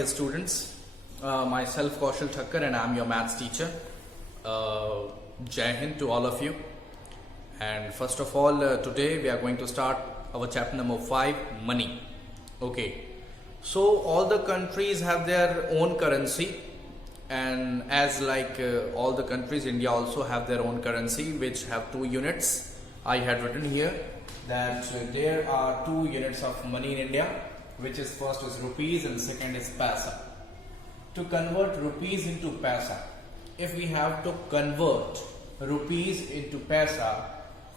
dear students. Myself Kaushal Thakkar and I am your maths teacher. Jai Hind to all of you. And first of all, today we are going to start our chapter number 5, money. Okay. So all the countries have their own currency, and as like all the countries, India also have their own currency which have 2 units. I had written here that there are 2 units of money in India, which is first is rupees and second is paisa. To convert rupees into paisa, if we have to convert rupees into paisa,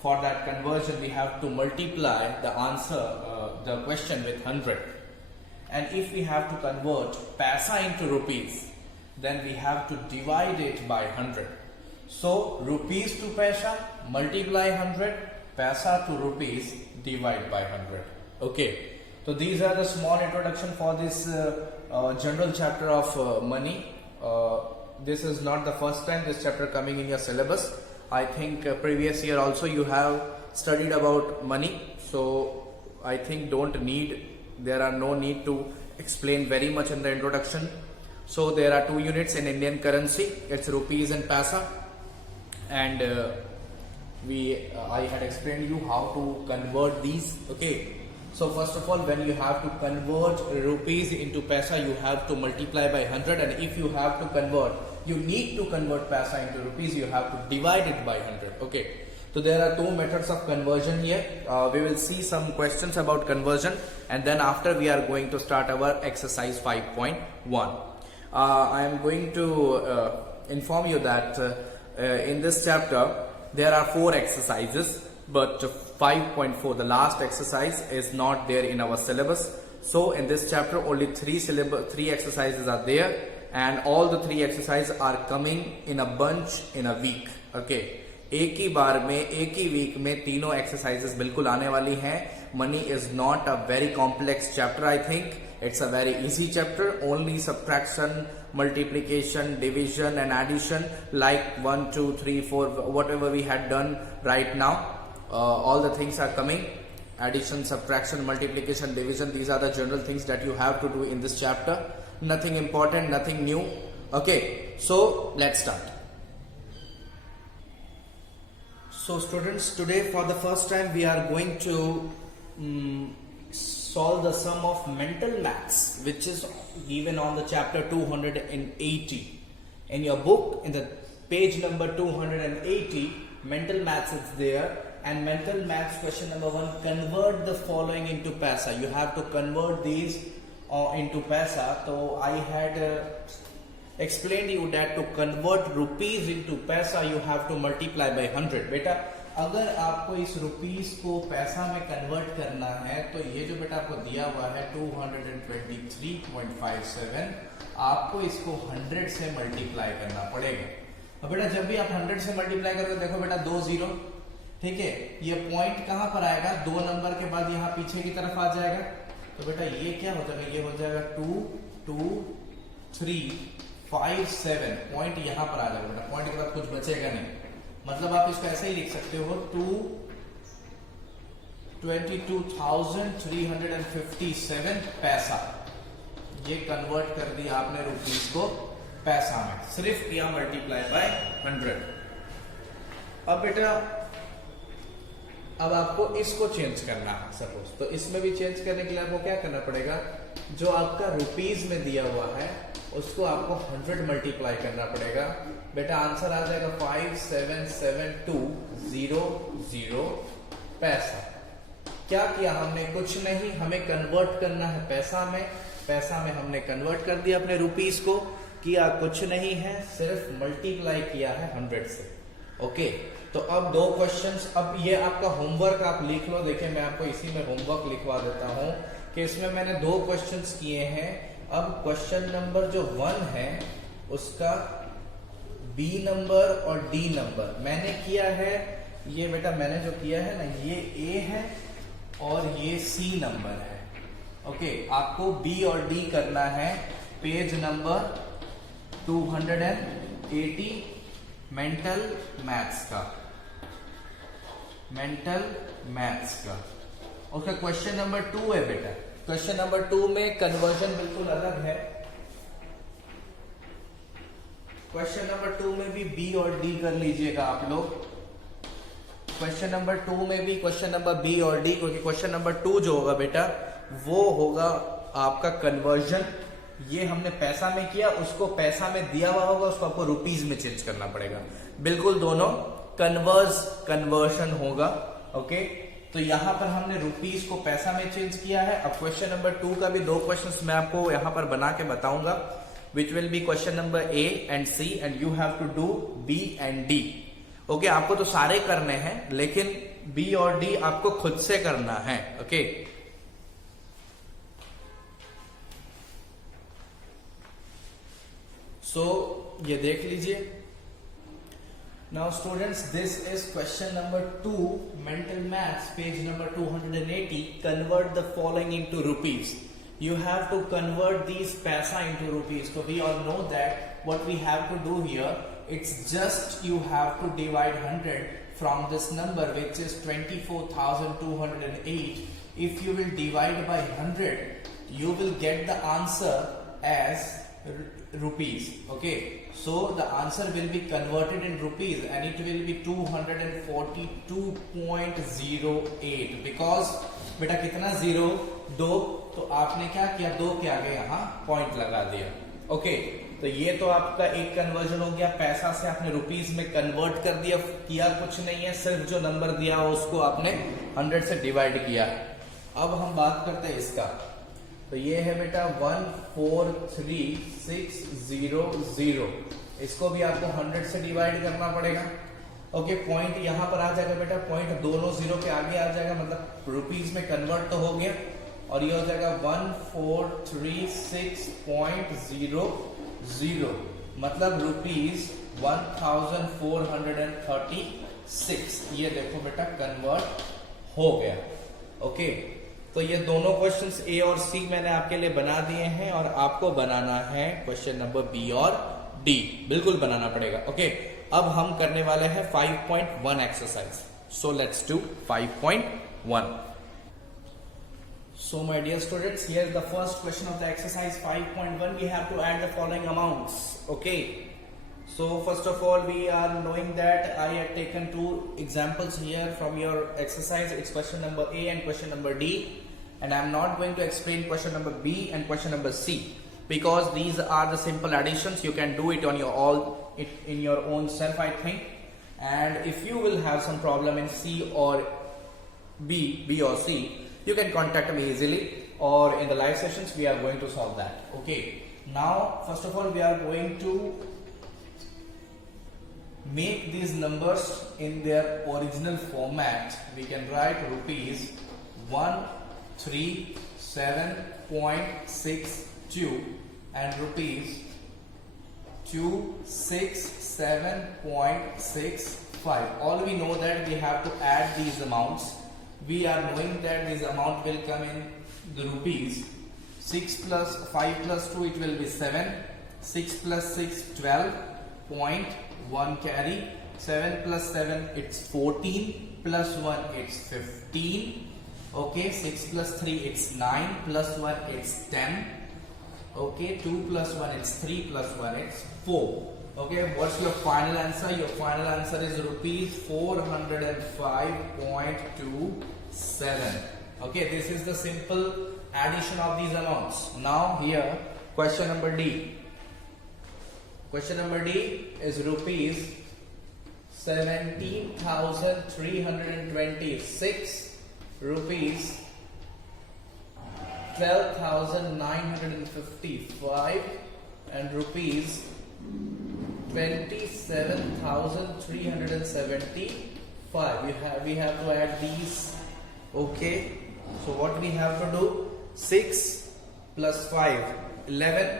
for that conversion we have to multiply the answer, the question with 100. And if we have to convert paisa into rupees, then we have to divide it by 100. So rupees to paisa, multiply 100, paisa to rupees, divide by 100. Okay. So these are the small introduction for this general chapter of money. This is not the first time this chapter coming in your syllabus. I think previous year also you have studied about money. So I think there are no need to explain very much in the introduction. So there are 2 units in Indian currency. It's rupees and paisa. And I had explained you how to convert these. Okay. So first of all, when you have to convert rupees into paisa, you have to multiply by 100, and if you have to you need to convert paisa into rupees, you have to divide it by 100. Okay. So there are 2 methods of conversion here. We will see some questions about conversion, and then after we are going to start our exercise 5.1. I am going to inform you that in this chapter there are 4 exercises, but 5.4, the last exercise, is not there in our syllabus. So in this chapter only 3 exercises are there, and all the 3 exercises are coming in a bunch in a week. Okay, एक ही बार में, एक ही week में तीनों exercises बिल्कुल आने वाली हैं. Money is not a very complex chapter. I think it's a very easy chapter. Only subtraction, multiplication, division and addition, like 1, 2, 3, 4, whatever we had done right now. All the things are coming. Addition, subtraction, multiplication, division, these are the general things that you have to do in this chapter. Nothing important, nothing new. Okay, so let's start. So students, today for the first time we are going to solve the sum of mental maths, which is given on the chapter 280. In your book, in the page number 280, mental maths is there. And mental maths question number 1, convert the following into paisa. You have to convert these into paisa. So I had explained you that to convert rupees into paisa you have to multiply by 100. बेटा अगर आपको इस rupees को पैसा में convert करना है तो ये जो बेटा आपको दिया हुआ है 223.57, आपको इसको 100 से मल्टीप्लाई करना पड़ेगा. अब बेटा जब भी आप 100 से मल्टीप्लाई करोगे, देखो बेटा 2 0, ठीक है, ये पॉइंट कहां पर आएगा, 2 नंबर के बाद यहाँ पीछे की तरफ आ जाएगा. तो बेटा ये क्या हो जाएगा, ये हो जाएगा 2 2 3 5 7, पॉइंट यहाँ पर आ जाएगा बेटा. पॉइंट के बाद कुछ बचेगा नहीं, मतलब आप इसको ऐसे ही लिख सकते हो 22,357 पैसा. ये कन्वर्ट कर दिया आपने रुपीस को पैसा में, सिर्फ किया मल्टीप्लाई बाय 100. अब बेटा अब आपको इसको चेंज करना है सपोज, तो इसमें भी चेंज करने के लिए आपको क्या करना पड़ेगा, जो आपका रुपीस में दिया हुआ है उसको आपको 100 मल्टीप्लाई करना पड़ेगा. बेटा आंसर आ जाएगा 577200 पैसा. क्या किया हमने, कुछ नहीं, हमें कन्वर्ट करना है पैसा में. पैसा में हमने कन्वर्ट कर दिया अपने रुपीस को, किया कुछ नहीं है, सिर्फ मल्टीप्लाई किया है 100 से. ओके, तो अब 2 क्वेश्चंस. अब ये आपका होमवर्क आप लिख लो. देखिए मैं आपको इसी में होमवर्क लिखवा देता हूं कि इसमें मैंने 2 क्वेश्चंस किए हैं. अब क्वेश्चन नंबर जो 1 है उसका बी नंबर और डी नंबर मैंने किया है. ये बेटा मैंने जो किया है ना, ये ए है और ये सी नंबर है. ओके, आपको बी और डी करना है. पेज नंबर 280 मेंटल मैथ्स का. उसका क्वेश्चन नंबर 2 है बेटा. क्वेश्चन नंबर 2 में कन्वर्जन बिल्कुल अलग है. क्वेश्चन नंबर 2 में भी बी और डी कर लीजिएगा आप लोग। क्वेश्चन नंबर 2 में भी क्वेश्चन नंबर बी और डी, क्योंकि क्वेश्चन नंबर 2 जो होगा बेटा वो होगा आपका कन्वर्जन। ये हमने पैसा में किया, उसको पैसा में दिया हुआ होगा, उसको आपको रुपीज में चेंज करना पड़ेगा। बिल्कुल दोनों कन्वर्शन होगा। ओके, तो यहां पर हमने रुपीज को पैसा में चेंज किया है। अब क्वेश्चन नंबर 2 का भी 2 क्वेश्चंस मैं आपको यहां पर बना के बताऊंगा, which will be question number A and C and you have to do B and D. Okay, आपको तो सारे करने हैं, लेकिन बी और डी आपको खुद से करना है। ओके, सो ये देख लीजिए। Now students, this is question number 2, mental maths, page number 280. Convert the following into rupees. You have to convert these paisa into rupees. So we all know that what we have to do here, it's just you have to divide 100 from this number, which is 24,208. If you will divide by 100, you will get the answer as rupees. Okay, so the answer will be converted in rupees and it will be 242.08 because बेटा कितना 0 2, तो आपने क्या किया, 2 के आगे यहाँ point लगा दिया। ओके, तो ये तो आपका एक कन्वर्जन हो गया, पैसा से आपने रुपीज में कन्वर्ट कर दिया, किया कुछ नहीं है, सिर्फ जो नंबर दिया हो उसको आपने 100 से डिवाइड किया। अब हम बात करते हैं इसका, तो ये है बेटा 143,600, इसको भी आपको 100 से डिवाइड करना पड़ेगा। ओके, पॉइंट यहां पर आ जाएगा बेटा, पॉइंट दोनों जीरो के आगे आ जाएगा, मतलब रुपीज में कन्वर्ट तो हो गया, और ये हो जाएगा 1436.00, मतलब रुपीज 1436। ये देखो बेटा कन्वर्ट हो गया। ओके, तो ये दोनों क्वेश्चंस ए और सी मैंने आपके लिए बना दिए हैं, और आपको बनाना है क्वेश्चन नंबर बी और डी, बिल्कुल बनाना पड़ेगा। ओके, अब हम करने वाले हैं 5.1 exercise. So let's do 5.1। So my dear students, here is the first question of the exercise 5.1. We have to add the following amounts. Okay, so first of all we are knowing that I have taken 2 examples here from your exercise. It's question number A and question number D, and I am not going to explain question number B and question number C because these are the simple additions. You can do it on your in your own self, I think. And if you will have some problem in C or B or C, you can contact me easily, or in the live sessions we are going to solve that. Okay, now first of all we are going to make these numbers in their original format. We can write rupees 137.62 and rupees 267.65. All we know that we have to add these amounts. We are knowing that this amount will come in the rupees. 6 plus 5 plus 2, it will be 7. 6 plus 6, 12.1 carry. 7 plus 7, it's 14. Plus 1, it's 15. Okay, 6 plus 3, it's 9. Plus 1, it's 10. Okay, 2 plus 1, it's 3. Plus 1, it's 4. Okay, what's your final answer? Your final answer is rupees 405.27. Okay, this is the simple addition of these amounts. Now here question number D. Question number D is rupees 17,326, rupees 12,955 and rupees 27,375. We have to add these. Okay, so what we have to do, 6 plus 5, 11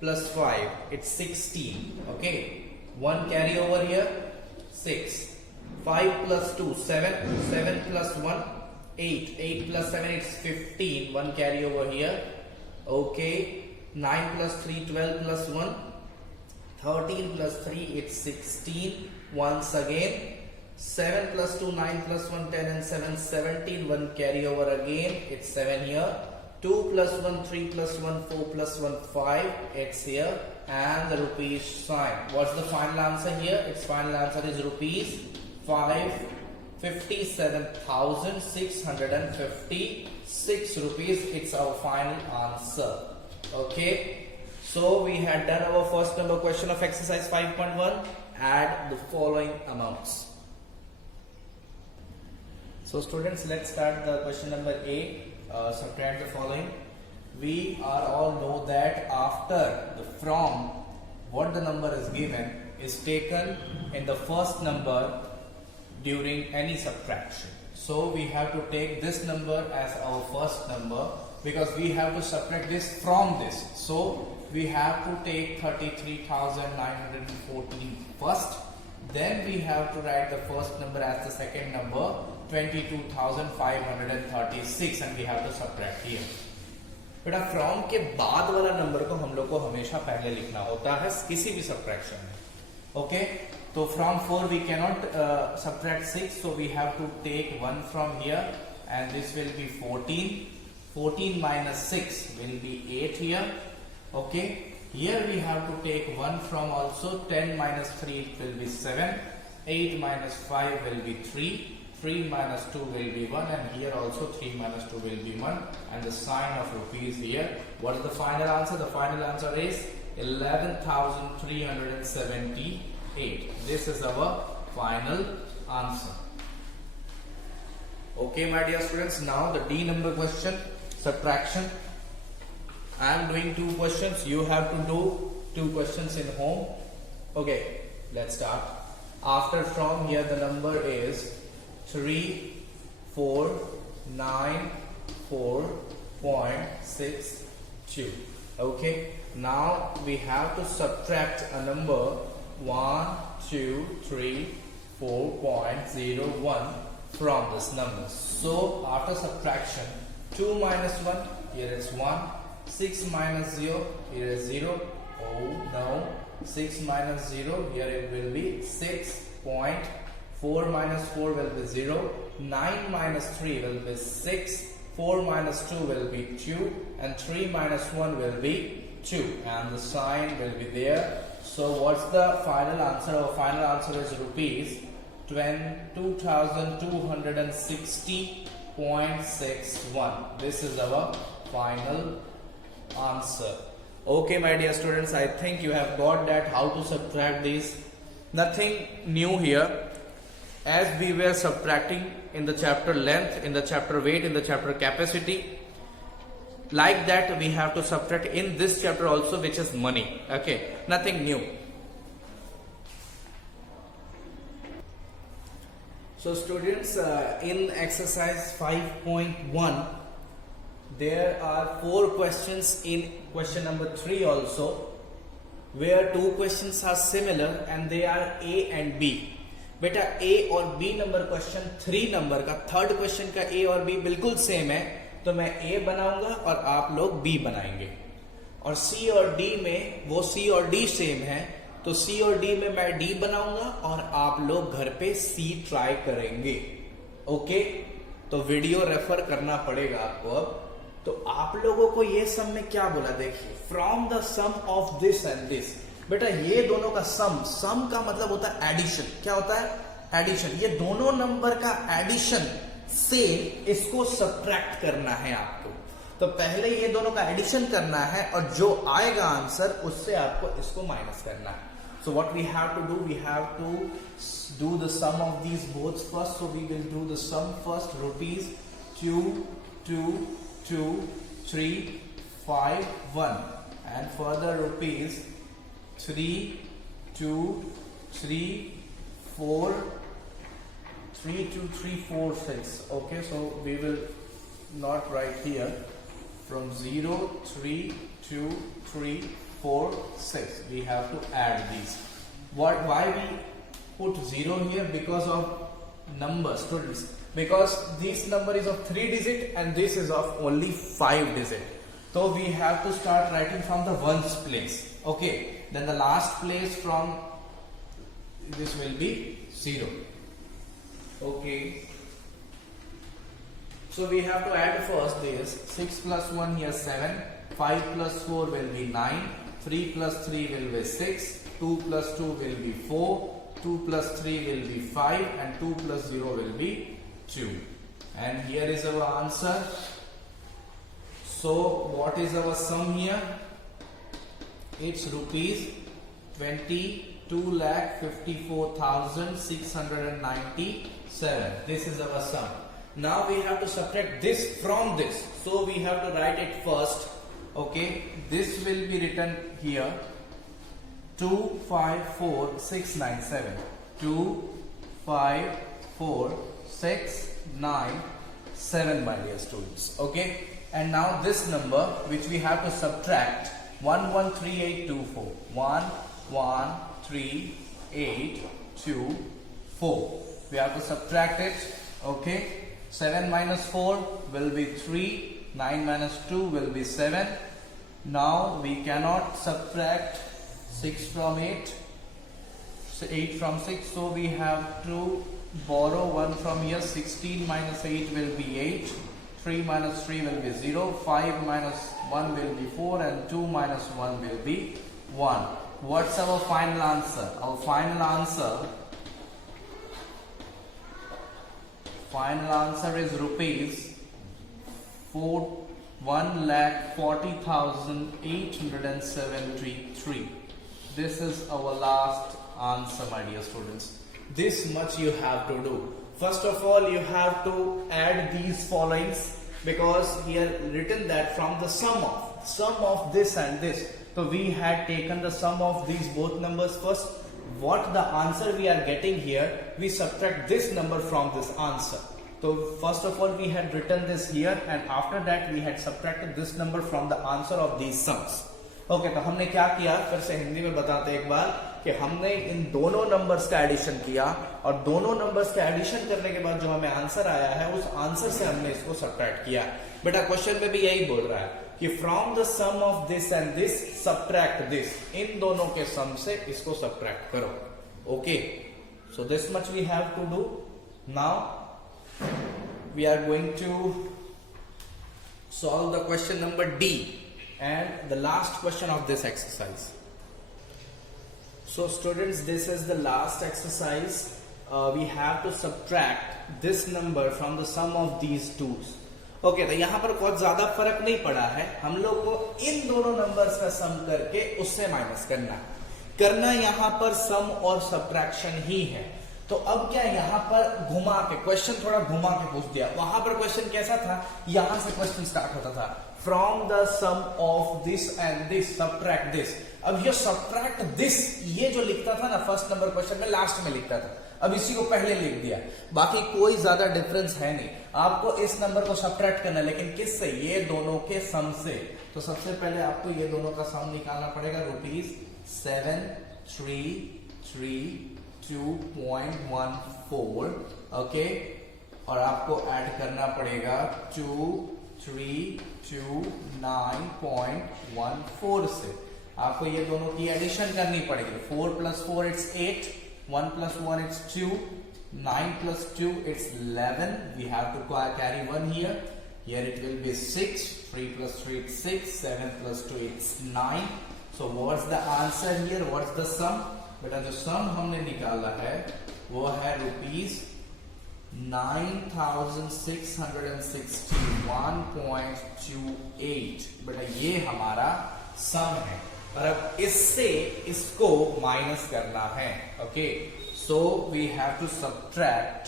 plus 5, it's 16. Okay, 1 carry over here, 6. 5 plus 2, 7. 7 plus 1, 8. 8 plus 7, it's 15. 1 carry over here. Okay, 9 plus 3, 12 plus 1, 13 plus 3, it's 16. Once again, 7 plus 2, 9 plus 1, 10 and 7, 17. 1 carry over again, it's 7 here. 2 plus 1, 3 plus 1, 4 plus 1, 5, it's here. and the rupees sign. What's the final answer here? Its final answer is rupees 557,656 rupees. It's our final answer. Okay, so we had done our first number question of exercise 5.1. Add the following amounts. So students, let's start the question number A. Subtract the following. We are all know that after the from, what the number is given is taken in the first number during any subtraction. So we have to take this number as our first number because we have to subtract this from this. So we have to take 33,914 first. Then we have to write the first number as the second number, 22,536, and we have to subtract here. बेटा from के बाद वाला number को हम लोग को हमेशा पहले लिखना होता है किसी भी सब्ट्रैक्शन में. ओके, तो from 4 we cannot subtract 6, so we have to take 1 from here and this will be 14. 14 minus 6 will be 8 here. Okay, here we have to take 1 from also. 10 minus 3 will be 7. 8 minus 5 will be 3. 3 minus 2 will be 1, and here also 3 minus 2 will be 1, and the sign of rupees here. What is the final answer? The final answer is 11,378. This is our final answer. Okay, my dear students, now the D number question, subtraction. I am doing 2 questions. You have to do 2 questions in home. Okay, let's start. After from, here the number is 3494.62. Okay, now we have to subtract a number 1234.01 from this number. So after subtraction, 2 minus 1, here is 1. 6 minus 0, here is 0. Oh no, 6 minus 0, here it will be 6. 4 minus 4 will be 0. 9 minus 3 will be 6. 4 minus 2 will be 2. And 3 minus 1 will be 2. And the sign will be there. So what's the final answer? Our final answer is rupees 22,260.61. This is our final answer. Okay, my dear students, I think you have got that how to subtract these. Nothing new here. As we were subtracting in the chapter length, in the chapter weight, in the chapter capacity, like that we have to subtract in this chapter also, which is money. Okay, nothing new. So students, in exercise 5.1 there are 4 questions in question number 3 also, where 2 questions are similar and they are A and B. बेटा A और B number question 3 number का, third question का A और B बिल्कुल same है, तो मैं A बनाऊंगा और आप लोग B बनाएंगे. और C और D में वो C और D सेम है, तो C और D में मैं D बनाऊंगा और आप लोग घर पे C ट्राई करेंगे. ओके, तो वीडियो रेफर करना पड़ेगा आपको. अब तो आप लोगों को ये सम में क्या बोला, देखिए, from the sum of this and this. बेटा ये दोनों का सम का मतलब होता है एडिशन. क्या होता है? एडिशन. ये दोनों नंबर का एडिशन से इसको सब्ट्रैक्ट करना है आपको. तो पहले ये दोनों का एडिशन करना है और जो आएगा आंसर उससे आपको इसको माइनस करना है. So what we have to do, we have to do the sum of these both first. So we will do the sum first. Rupees 2 2 2 3 5 1 and further rupees 3 2 3 4 3 2 3 4 6. Okay, so we will not write here. From 0 3 2 3 4 6 we have to add these. Why we put 0 here? Because of numbers, students, because this number is of 3 digit and this is of only 5 digit. So we have to start writing from the ones place. Okay, then the last place from this will be 0. Okay, so we have to add first this 6 plus 1 here 7, 5 plus 4 will be 9, 3 plus 3 will be 6, 2 plus 2 will be 4, 2 plus 3 will be 5, and 2 plus 0 will be 2. And here is our answer. So what is our sum here? It's rupees 22,54,697. This is our sum. Now we have to subtract this from this. So we have to write it first. Okay, this will be written here. 254,697. 254,697, my dear students. Okay, and now this number which we have to subtract, 113824. 113824. We have to subtract it. Okay, 7 minus 4 will be 3. 9 minus 2 will be 7. Now we cannot subtract 6 from 8. 8 from 6. So we have to borrow 1 from here. 16 minus 8 will be 8. 3 minus 3 will be 0. 5 minus 1 will be 4. And 2 minus 1 will be 1. What's our final answer? Our final answer is rupees 1,40,873. This is our last answer, my dear students. This much you have to do. First of all, you have to add these followings, because here written that from the sum of this and this. So we had taken the sum of these both numbers first. What the answer we are getting here, we subtract this number from this answer. So first of all we had written this here, and after that we had subtracted this number from the answer of these sums. Okay तो हमने क्या किया, फिर से हिंदी में बताते एक बार, कि हमने इन दोनों नंबर्स का एडिशन किया, और दोनों नंबर्स का एडिशन करने के बाद जो हमें आंसर आया है उस आंसर से हमने इसको सब्ट्रैक्ट किया. बेटा क्वेश्चन में भी यही बोल रहा है कि from the sum of this and this subtract this. इन दोनों के सम से इसको सब्ट्रैक्ट करो. Okay, so this much we have to do. Now we are going to solve the question number D and the last question of this exercise. So students, this is the last exercise. We have to subtract this number from the sum of these twos. Okay, तो यहाँ पर बहुत ज्यादा फर्क नहीं पड़ा है. हम लोग को इन दोनों नंबर्स का सम करके उससे माइनस करना यहाँ पर सम और सब्ट्रैक्शन ही है. तो अब क्या यहाँ पर घुमा के क्वेश्चन थोड़ा घुमा के पूछ दिया. वहां पर क्वेश्चन कैसा था, यहां से क्वेश्चन स्टार्ट होता था from the sum of this and this subtract this. अब ये सब्ट्रैक्ट दिस, ये जो लिखता था ना फर्स्ट नंबर क्वेश्चन में, लास्ट में लिखता था. अब इसी को पहले लिख दिया. बाकी कोई ज्यादा डिफरेंस है नहीं. आपको इस नंबर को सब्ट्रैक्ट करना, लेकिन किससे, ये दोनों के सम से. तो सबसे पहले आपको ये दोनों का सम निकालना पड़ेगा. ₹7,332.14. ओके, और आपको ऐड करना पड़ेगा 2,329.14 से. आपको ये दोनों की एडिशन करनी पड़ेगी. 4 plus 4 it's 8, 1 plus 1 it's 2, 9 plus 2 it's 11. We have to carry 1 here. Here it will be 6. 3 plus 3 it's 6. 7 plus 2 it's 9. So what's the answer here? What's the sum? बेटा जो सम हमने निकाला है वो है ₹9,661.28. बेटा ये हमारा सम है, और अब इससे इसको माइनस करना है. Okay, so we have to subtract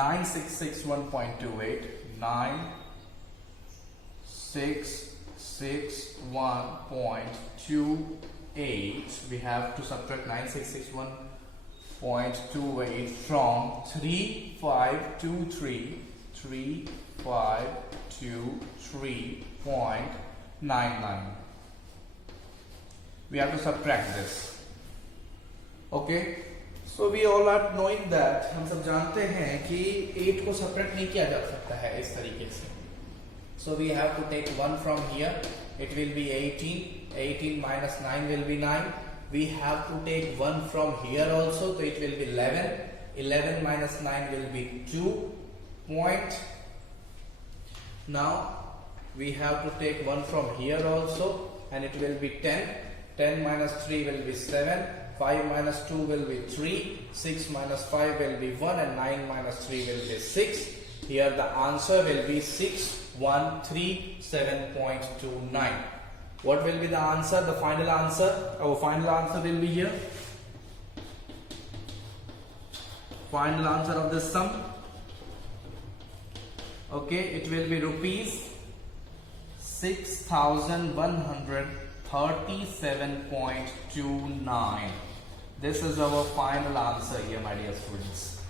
₹9661.28. 9661.28. We have to subtract 9661.28 from 3523.99. We have to subtract this. Okay, so we all are knowing that, हम सब जानते हैं कि 8 को सब्ट्रैक्ट नहीं किया जा सकता है इस तरीके से. So we have to take 1 from here. It will be 18. 18 minus 9 will be 9. We have to take 1 from here also, so it will be 11. 11 minus 9 will be 2. Point. Now we have to take 1 from here also, and it will be 10. 10 minus 3 will be 7. 5 minus 2 will be 3. 6 minus 5 will be 1, and 9 minus 3 will be 6. Here the answer will be 6137.29. What will be the answer? The final answer. Our final answer will be here. Final answer of this sum. Okay, it will be rupees 6137.29. This is our final answer here, my dear students.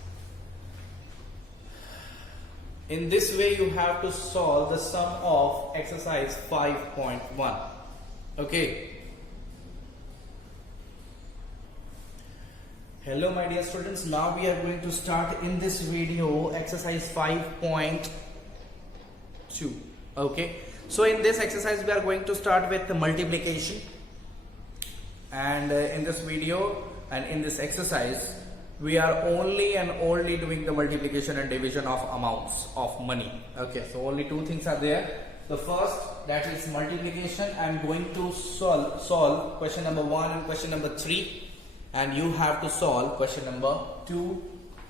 In this way, you have to solve the sum of exercise 5.1. Okay. Hello, my dear students. Now we are going to start in this video exercise 5.2. Okay. So in this exercise, we are going to start with the multiplication. And in this video and in this exercise, we are only and only doing the multiplication and division of amounts of money. Okay, so only two things are there. The first, that is multiplication. I am going to solve question number 1 and question number 3, and you have to solve question number 2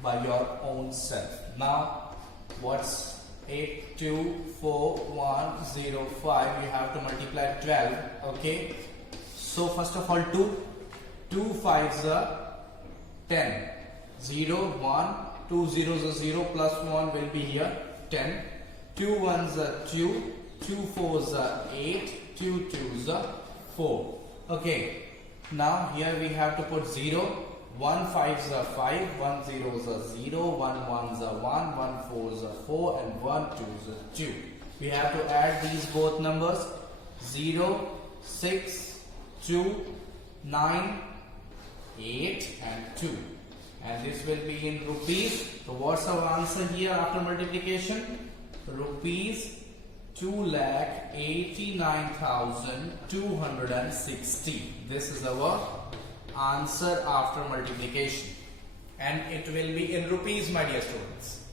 by your own self. Now, what's 824105? You have to multiply 12. Okay, so first of all, 2 5s are 10. 0 1, 2 zeros are 0, plus 1 will be here 10. 2 1s are 2, 2 4s are 8, 2 2s are 4. Okay, now here we have to put 0. 1 5s are 5, 1 zeros are 0, 1 1s are 1, 1 4s are 4, and 1 2s are 2. We have to add these both numbers. 0, 6, 2, 9, 8 and 2, and this will be in rupees. So what's our answer here after multiplication? Rupees 2,89,260. This is our answer after multiplication, and it will be in rupees, my dear students.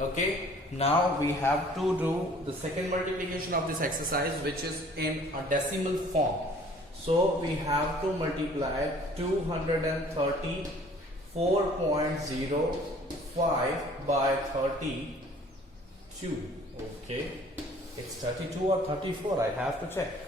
Okay, now we have to do the second multiplication of this exercise, which is in a decimal form. So we have to multiply 234.05 by 32. Okay, it's 32 or 34, I have to check.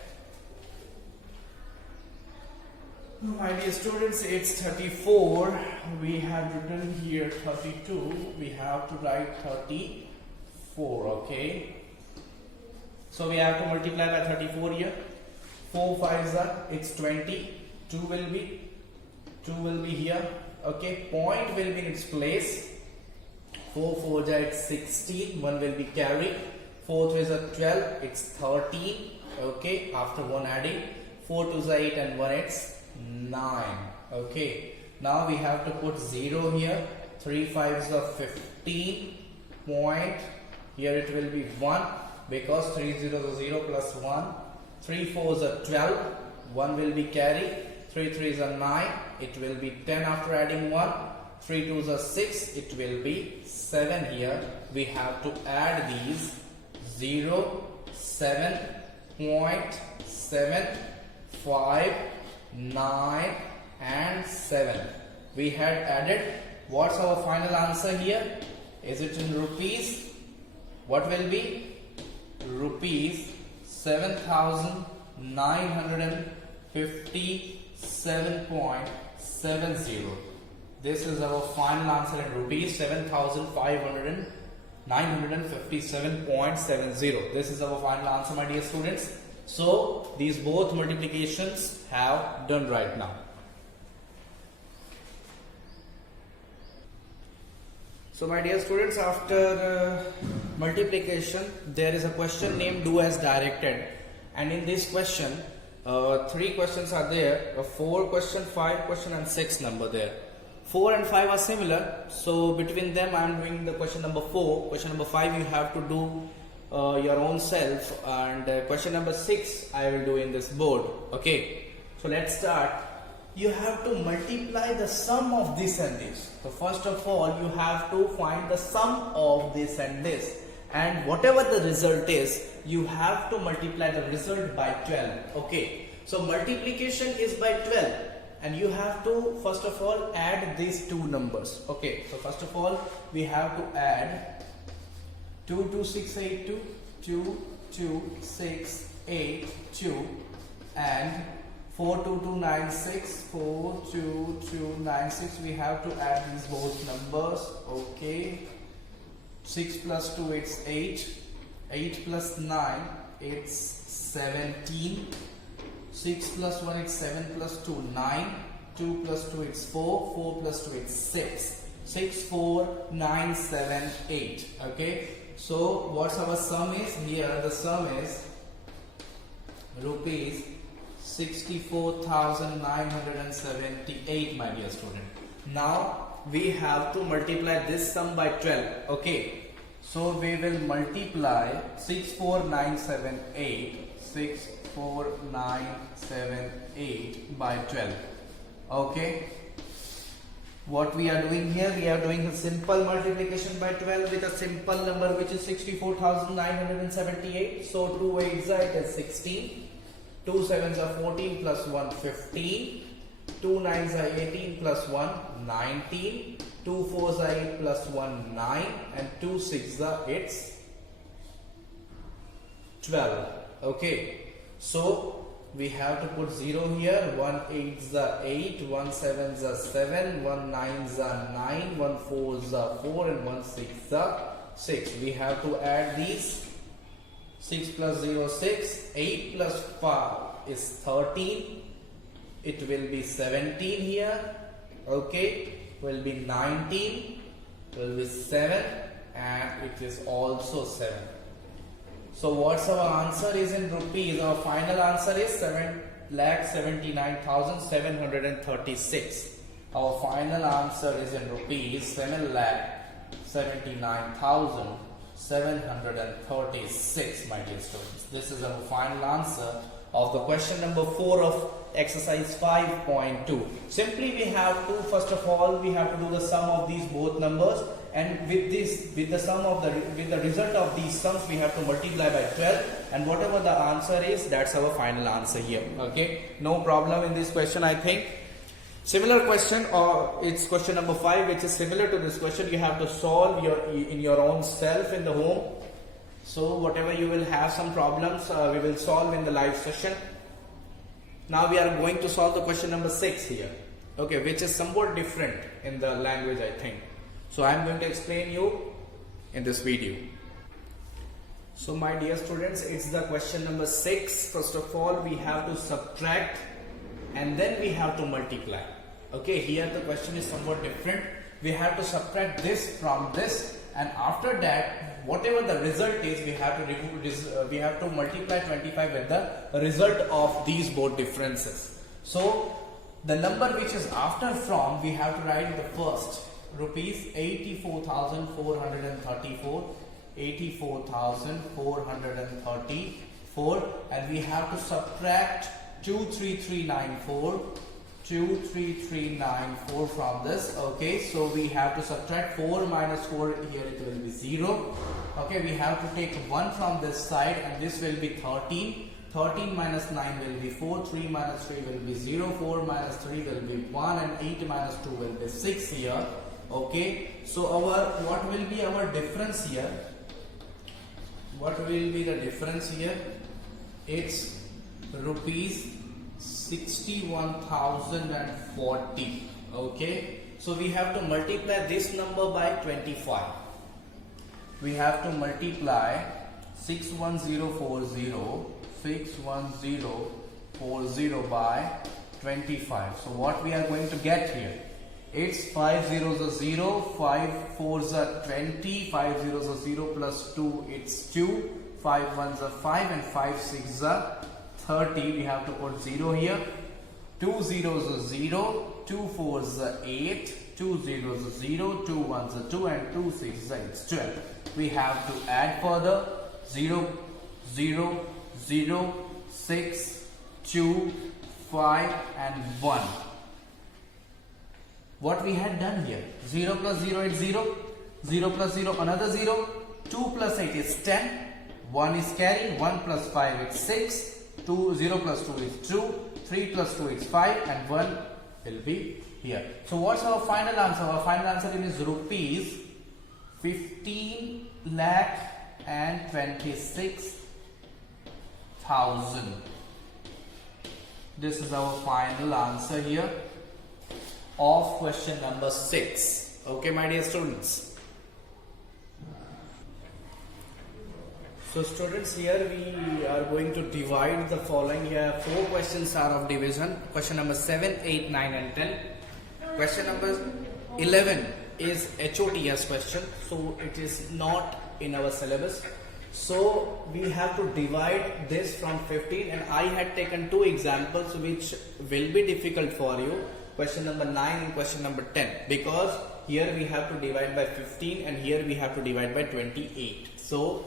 My dear students, it's 34. We have written here 32. We have to write 34. Okay, so we have to multiply by 34 here. 4 5s are, it's 20. 2 will be here. Okay, point will be in its place. 4 4s are, it's 16. 1 will be carried. 4 3s are 12. It's 13. Okay, after one adding. 4 2s are 8, and 1 it's 9. Okay, now we have to put 0 here. 3 5s are 15. Point here it will be 1, because 3 zeros are 0 plus 1. 3 4s are 12. 1 will be carried. 3 3s are 9. It will be 10 after adding 1. 3 2s are 6. It will be 7 here. We have to add these 0, 7, 0.7, 5, 9 and 7. We had added. What's our final answer here? Is it in rupees? What will be? Rupees 7,957.70. This is our final answer in rupees, 7,957.70. This is our final answer, my dear students. So these both multiplications have done right now. So my dear students, after multiplication, there is a question named do as directed, and in this question 3 questions are there, 4 question, 5 question and 6 number there. 4 and 5 are similar, so between them I am doing the question number 4. Question number 5 you have to do your own self, and question number 6 I will do in this board. Okay, so let's start. You have to multiply the sum of this and this. So first of all, you have to find the sum of this and this, and whatever the result is, you have to multiply the result by 12. Okay, So multiplication is by 12, and you have to first of all add these two numbers. Okay, so first of all we have to add 22682, 22682, and 42296, 42296. We have to add these both numbers. Okay, 6 plus 2 it's 8, 8 plus 9 it's 17, 6 plus 1 it's 7 plus 2 9, 2 plus 2 it's 4, 4 plus 2 it's 6, 6 4 9 7 8. Okay, so what's our sum is here? The sum is rupees 64,978, my dear student. Now we have to multiply this sum by 12. Okay, so we will multiply 64978 by 12. Okay, what we are doing here, we are doing a simple multiplication by 12 with a simple number which is 64,978. So 2 8s it is 16, 2 7s are 14 plus 1 15, 2 9s are 18 plus 1 19, 2 4s are 8 plus 1 9, and 2 6s are it's 12. Okay, so we have to put 0 here. 1 8s are 8, 1 7s are 7, 1 9s are 9, 1 4s are 4, and 1 6s are 6. We have to add these. 6 plus 0 6, 8 plus 5 is 13, it will be 17 here. Okay, will be 19, will be 7, and it is also 7. So what's our answer is in rupees? Our final answer is 7,79,736. Our final answer is in rupees 7,79,736, my dear students. This is our final answer of the question number 4 of exercise 5.2. Simply we have to, first of all, we have to do the sum of these both numbers, and with the result of these sums we have to multiply by 12, and whatever the answer is, that's our final answer here. Okay, no problem in this question, I think. Similar question, or it's question number 5, which is similar to this question. You have to solve in your own self in the home. So whatever you will have some problems, we will solve in the live session. Now we are going to solve the question number 6 here. Okay, which is somewhat different in the language, I think. So I am going to explain you in this video. So my dear students, it's the question number 6. First of all, we have to subtract and then we have to multiply. Okay, here the question is somewhat different. We have to subtract this from this, and after that, whatever the result is, we have to remove this. We have to multiply 25 with the result of these both differences. So the number which is after from, we have to write the first, rupees 84,434, 84,434, and we have to subtract 23394 from this. Okay, so we have to subtract 4 minus 4, here it will be 0. Okay, we have to take 1 from this side, and this will be 13. 13 minus 9 will be 4, 3 minus 3 will be 0, 4 minus 3 will be 1, and 8 minus 2 will be 6 here. Okay, so what will be our difference here? What will be the difference here? It's rupees 61,040. Okay, so we have to multiply this number by 25. We have to multiply 61040 by 25. So what we are going to get here? It's 5 zeros are 0, 5 fours are 20, 5 zeros are 0 plus 2, it's 2, 5 ones are 5, and 5 sixes are 30. We have to put 0 here. 2 zeros are 0, 2 fours are 8, 2 zeros are 0, 2 ones are 2, and 2 sixes are 12. We have to add further 0, 0, 0, 6, 2, 5, and 1. What we had done here, 0 plus 0 is 0, 0 plus 0 another 0, 2 plus 8 is 10, 1 is carry, 1 plus 5 is 6, 2, 0 plus 2 is 2, 3 plus 2 is 5, and 1 will be here. So what's our final answer? Our final answer is rupees 15 lakh and 26,000. This is our final answer here of question number 6. Okay, my dear students. So students, here we are going to divide the following. Here 4 questions are of division. Question number 7, 8, 9 and 10. Question number 11 is HOTS question. So it is not in our syllabus. So we have to divide this from 15, and I had taken 2 examples which will be difficult for you. Question number 9 and question number 10, because here we have to divide by 15 and here we have to divide by 28. So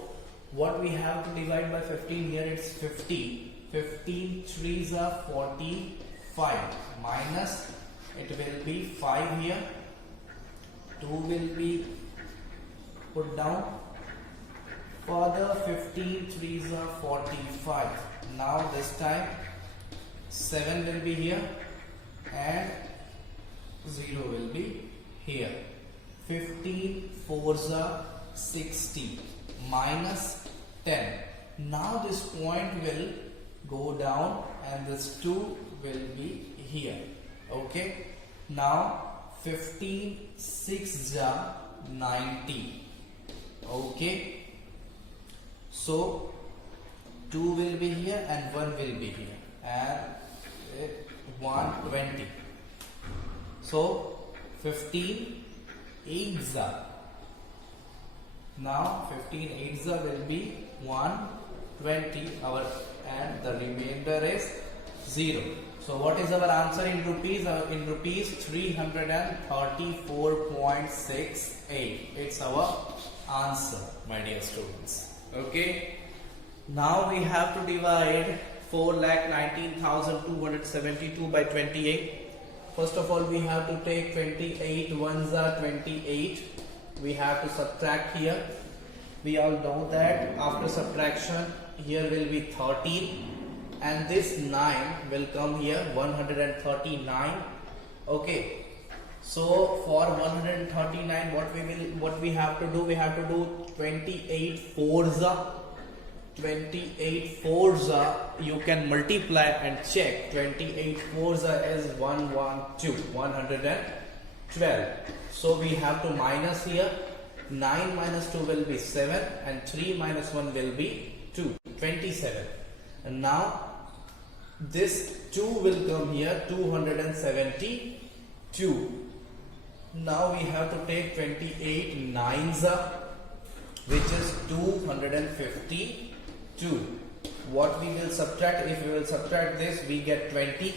what we have to divide by 15 here, it's 50. 15 3s are 45, minus it will be 5 here, 2 will be put down. Further 15 3s are 45. Now this time 7 will be here and 0 will be here. 15 4s are 60, minus 10. Now this point will go down and this 2 will be here. Okay. Now 15 6 are 90. Okay. So 2 will be here and 1 will be here, and 120. So 15 8s are. Now 15 8s are will be 120 and the remainder is 0. So what is our answer in rupees? In rupees 334.68. It's our answer, my dear students. Okay. Now we have to divide 4,19,272 by 28. First of all, we have to take 28 ones are 28. We have to subtract here. We all know that after subtraction here will be 13, and this 9 will come here, 139. Okay. So for 139, what we have to do? We have to do 28 fours are. 28 fours are. You can multiply and check. 28 fours are is 112. So we have to minus here. 9 minus 2 will be 7, and 3 minus 1 will be 2. 27. And now this 2 will come here, 272. Now we have to take 28 nines up, which is 252. What we will subtract? If we will subtract this, we get 20.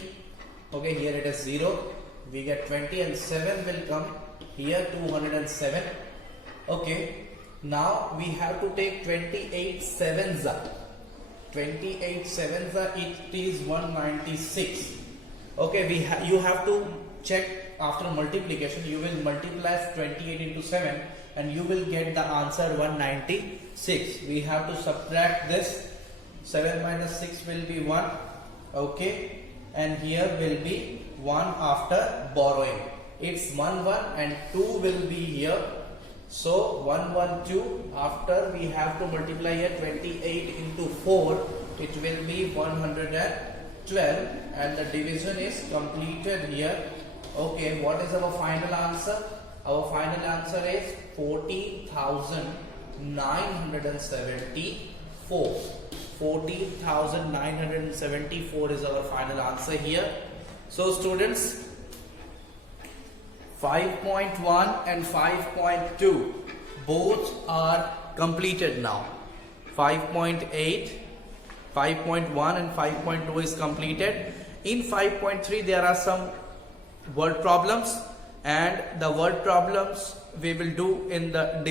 Okay, here it is 0. We get 20, and 7 will come here, 207. Okay, now we have to take 28 sevens up. 28 sevens up, it is 196. Okay, you have to check after multiplication. You will multiply 28 into 7 and you will get the answer 196. We have to subtract this. 7 minus 6 will be 1. Okay, and here will be 1 after borrowing. It's 1 1 and 2 will be here. So 1 1 2. After we have to multiply here 28 into 4. It will be 112, and the division is completed here. Okay, what is our final answer? Our final answer is 14,974. 14,974 is our final answer here. So students, 5.1 and 5.2 both are completed now. 5.8, 5.1 and 5.2 is completed. In 5.3 there are some word problems, and the word problems we will do in the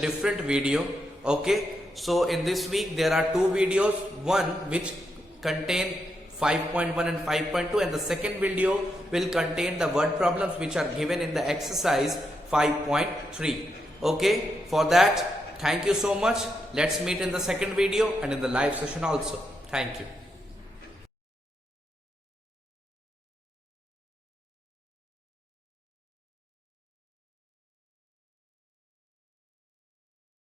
different video. Okay, so in this week there are 2 videos, one which contain 5.1 and 5.2, and the second video will contain the word problems which are given in the exercise 5.3. Okay, for that, thank you so much. Let's meet in the second video and in the live session also. Thank you.